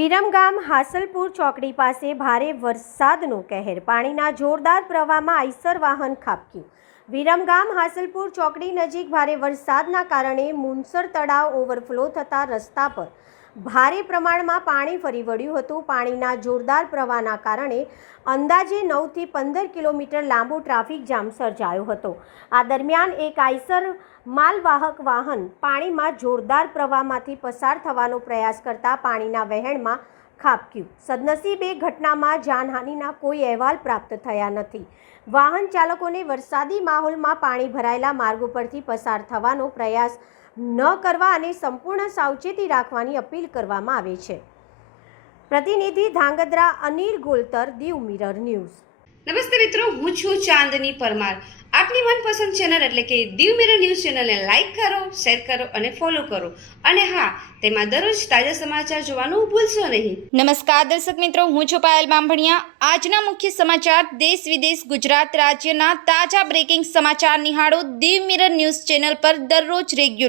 વિરમગામ હાસલપુર ચોકડી પાસે ભારે વરસાદનો કહેર, પાણીના જોરદાર પ્રવાહમાં આઈસર વાહન ખાબક્યું। વિરમગામ હાસલપુર ચોકડી નજીક ભારે વરસાદના કારણે મુનસર તળાવ ઓવરફ્લો થતા રસ્તા પર ભારે પ્રમાણમાં પાણી ફરી વળ્યું હતું। પાણીના જોરદાર પ્રવાહના કારણે અંદાજે 9 થી 15 કિલોમીટર લાંબો ટ્રાફિક જામ સર્જાયો હતો। આ દરમિયાન એક આઈસર માલવાહક વાહન પાણીમાં જોરદાર પ્રવાહમાંથી પસાર થવાનો પ્રયાસ કરતા પાણીના વહેણમાં ખાબક્યું। સદનસીબે ઘટનામાં જાનહાનિના કોઈ અહેવાલ પ્રાપ્ત થયા નથી। વાહન ચાલકોને વરસાદી માહોલમાં પાણી ભરાયેલા માર્ગ ઉપરથી પસાર થવાનો પ્રયાસ ન કરવા અને સંપૂર્ણ સાવચેતી રાખવાની અપીલ કરવામાં આવે છે। પ્રતિનિધિ ધાંગધ્રા અનિલ ગોલતર, દીવ મિરર ન્યૂઝ। નમસ્તે મિત્રો, હું છું ચાંદની પરમાર। આપની મનપસંદ ચેનલ એટલે કે દીવ મિરર ન્યૂઝ ચેનલને લાઈક કરો, શેર કરો અને ફોલો કરો, અને હા, તેમાં દરરોજ તાજા સમાચાર જોવાનું ભૂલશો નહીં। નમસ્કાર દર્શક મિત્રો, હું છું પાયલ બામભણિયા। આજના મુખ્ય સમાચાર, દેશ વિદેશ, ગુજરાત રાજ્યના તાજા બ્રેકિંગ સમાચાર નિહાળો દીવ મિરર ન્યૂઝ ચેનલ પર દરરોજ રેગ્યુલર।